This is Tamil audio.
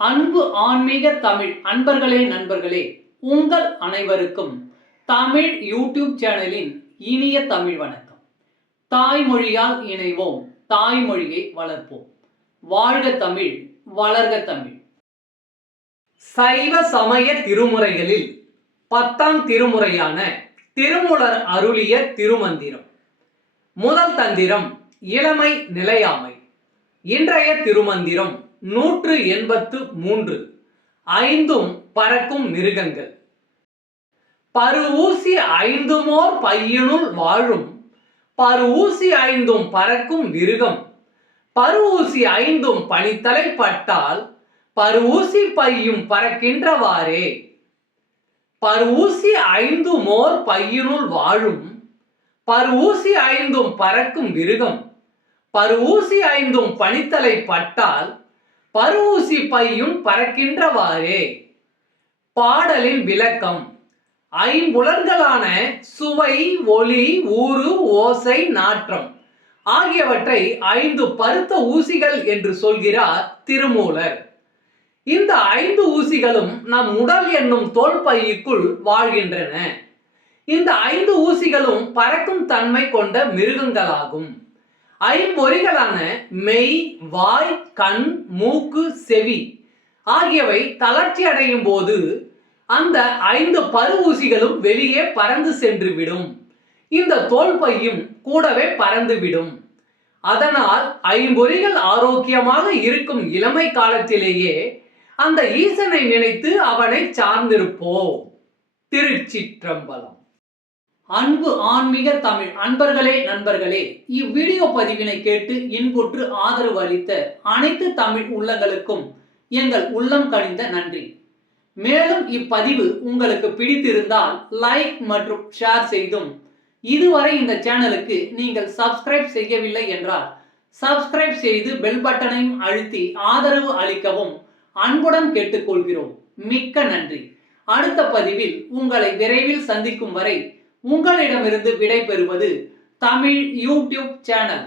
அன்பு ஆன்மீக தமிழ் அன்பர்களே நண்பர்களே, உங்கள் அனைவருக்கும் தமிழ் யூடியூப் சேனலின் இனிய தமிழ் வணக்கம். தாய்மொழியால் இணைவோம், தாய்மொழியை வளர்ப்போம். வாழ்க தமிழ், வளர்க தமிழ். சைவ சமய திருமுறைகளில் 10ஆம் திருமுறையான திருமூலர் அருளிய திருமந்திரம். முதல் தந்திரம் இளமை நிலையாமை. இன்றைய திருமந்திரம் 183. ஐந்தும் பறக்கும் மிருகங்கள். பருஊசி ஐந்துமோர் பையினுள் வாழும் பருஊசி ஐந்தும் பறக்கும் மிருகம். பருஊசி ஐந்தும் பனித்தலை பட்டால் பருஊசி பையும் பறக்கின்றவாறே. பருஊசி ஐந்துமோர் பையினுள் வாழும் பருஊசி ஐந்தும் பறக்கும் மிருகம். பருஊசி ஐந்தும் பனித்தலை பட்டால் பருஊசி பையும் பறக்கின்றவாறே. பாடலின் விளக்கம். ஐம்புலன்களான சுவை, ஒளி, ஊறு, ஓசை, நாற்றம் ஆகியவற்றை 5 பருத்த ஊசிகள் என்று சொல்கிறார் திருமூலர். இந்த 5 ஊசிகளும் நம் உடல் என்னும் தோல் பைக்குள் வாழ்கின்றன. இந்த 5 ஊசிகளும் பறக்கும் தன்மை கொண்ட மிருகங்களாகும். ஐம்பொறிகளான மெய், வாய், கண், மூக்கு, செவி ஆகியவை தளர்ச்சி அடையும் போது அந்த 5 பருவூசிகளும் வெளியே பறந்து சென்றுவிடும். இந்த தோல் பையும் கூடவே பறந்துவிடும். அதனால் ஐம்பொறிகள் ஆரோக்கியமாக இருக்கும் இளமை காலத்திலேயே அந்த ஈசனை நினைத்து அவனை சார்ந்திருப்போம். திருச்சிற்றம்பலம். அன்பு ஆன்மீக தமிழ் அன்பர்களே நண்பர்களே, இவ்வீடியோ பதிவினை கேட்டு இன்புற்று ஆதரவு அளித்த அனைத்து தமிழ் உள்ளங்களுக்கும் எங்கள் உள்ளம் கனிந்த நன்றி. மேலும் இப்பதிவு உங்களுக்கு பிடித்திருந்தால் லைக் மற்றும் ஷேர் செய்தும், இதுவரை இந்த சேனலுக்கு நீங்கள் சப்ஸ்கிரைப் செய்யவில்லை என்றால் சப்ஸ்கிரைப் செய்து பெல் பட்டனையும் அழுத்தி ஆதரவு அளிக்கவும் அன்புடன் கேட்டுக்கொள்கிறோம். மிக்க நன்றி. அடுத்த பதிவில் உங்களை விரைவில் சந்திக்கும் வரை உங்களிடமிருந்து விடை பெறுவது தமிழ் யூடியூப் சேனல்.